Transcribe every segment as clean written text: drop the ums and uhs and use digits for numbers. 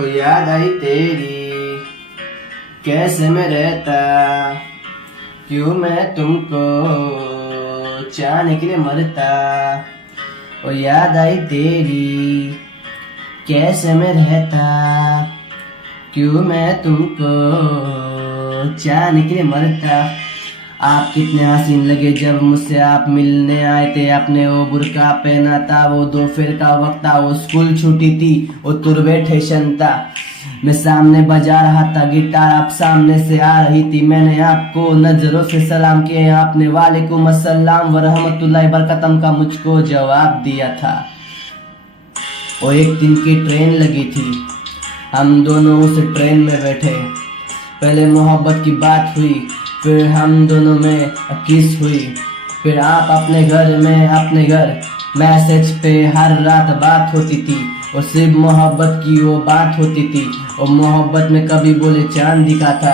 ओ याद आई तेरी, कैसे मैं रहता, क्यों मैं तुमको चाहने के लिए मरता। ओ याद आई तेरी, कैसे मैं रहता, क्यों मैं तुमको चाहने के लिए मरता। आप कितने हसीन लगे जब मुझसे आप मिलने आए थे। आपने वो बुर्का पहना था, वो दोपहर का वक्त था, वो स्कूल छुट्टी थी, वो तुरबे ठेशन था। मैं सामने बजा रहा था गिटार, आप सामने से आ रही थी। मैंने आपको नजरों से सलाम किया, आपने वालेकुम अस्सलाम व रहमतुल्लाहि बरकतम का मुझको जवाब दिया था। और एक दिन की ट्रेन लगी थी, हम दोनों उस ट्रेन में बैठे। पहले मोहब्बत की बात हुई, फिर हम दोनों में किस हुई, फिर आप अपने घर में अपने घर मैसेज पे हर रात बात होती थी। और सिर्फ मोहब्बत की वो बात होती थी, और मोहब्बत में कभी बोले चांद दिखा था।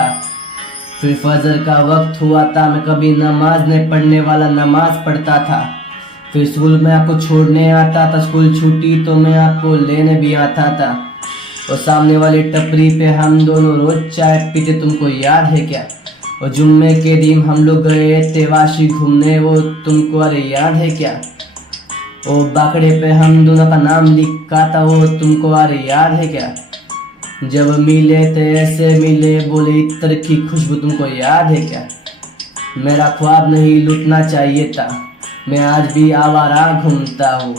फिर फजर का वक्त हुआ था, मैं कभी नमाज नहीं पढ़ने वाला नमाज पढ़ता था। फिर स्कूल में आपको छोड़ने आता था, स्कूल छुट्टी तो मैं आपको लेने भी आता था। और सामने वाली टपरी पे हम दोनों रोज चाय पीते, तुमको याद है क्या। और जुम्मे के दिन हम लोग गए थे वाशी घूमने, वो तुमको अरे याद है क्या। वो बाकड़े पे हम दोनों का नाम लिखा था, वो तुमको अरे याद है क्या। जब मिले थे ऐसे मिले, बोले इत्र की खुशबू, तुमको याद है क्या। मेरा ख्वाब नहीं लुटना चाहिए था, मैं आज भी आवारा घूमता हूँ,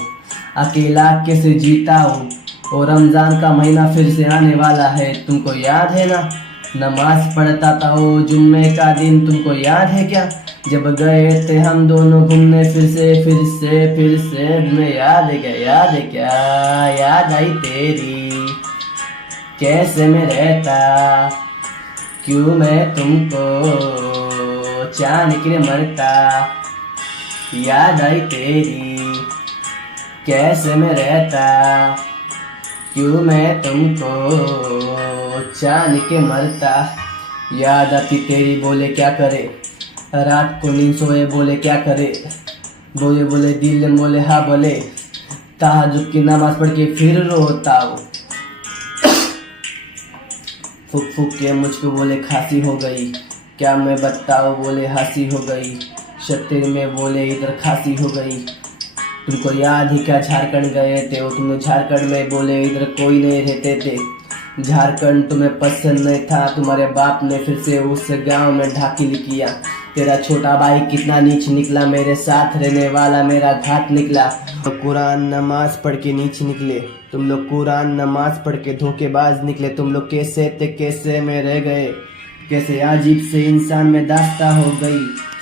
अकेला कैसे जीता हूँ। और रमजान का महीना फिर से आने वाला है, तुमको याद है ना। नमाज पढ़ता था वो जुम्मे का दिन, तुमको याद है क्या। जब गए थे हम दोनों घूमने फिर से मैं याद है क्या, याद है क्या। याद आई तेरी, कैसे मैं रहता, क्यों मैं तुमको चाहने के लिए मरता। याद आई तेरी, कैसे मैं रहता, क्यों मैं तुमको चाहने के मरता। याद आती तेरी, बोले क्या करे, रात को नींद सोए, बोले क्या करे। बोले बोले दिल बोले हाँ बोले, तहज्जुद की नमाज पढ़ के फिर रोता हूँ। फूक फूक के मुझको बोले खांसी हो गई, क्या मैं बताऊँ, बोले हंसी हो गई। शत्तिर में बोले इधर खांसी हो गई। तुमको याद ही क्या झारखंड गए थे, वो तुमने झारखंड में बोले इधर कोई नहीं रहते थे। झारखंड तुम्हें पसंद नहीं था, तुम्हारे बाप ने फिर से उस गांव में ढाकिल किया। तेरा छोटा भाई कितना नीच निकला, मेरे साथ रहने वाला मेरा घाट निकला। तो कुरान नमाज पढ़ के नीच निकले तुम लोग, कुरान नमाज पढ़ के धोखेबाज निकले तुम लोग। कैसे थे कैसे में रह गए, कैसे अजीब से इंसान में दास्ता हो गई।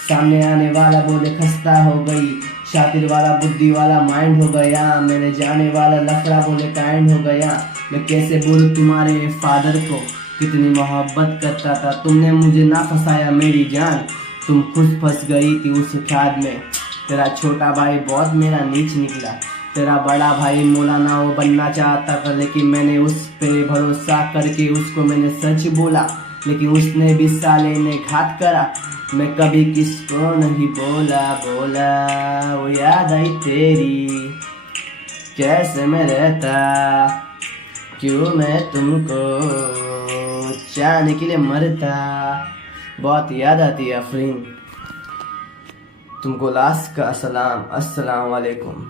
सामने आने वाला बोले खस्ता हो गई, शातिर वाला बुद्धि वाला माइंड हो गया। मेरे जाने वाला लफड़ा बोले काइंड हो गया। मैं कैसे बोलूं तुम्हारे फादर को, कितनी मोहब्बत करता था। तुमने मुझे ना फंसाया मेरी जान, तुम खुद फंस गई थी उस खाद में। तेरा छोटा भाई बहुत मेरा नीच निकला, तेरा बड़ा भाई मौलाना वो बनना चाहता था, लेकिन मैंने उस पे भरोसा करके उसको मैंने सच बोला, लेकिन उसने भी साले ने घात करा। मैं कभी किसको नहीं बोला बोला। वो याद आई तेरी, कैसे मैं रहता, क्यों मैं तुमको चाहने के लिए मरता। बहुत याद आती है अफरीन, तुमको लास्ट का सलाम, अस्सलाम वालेकुम।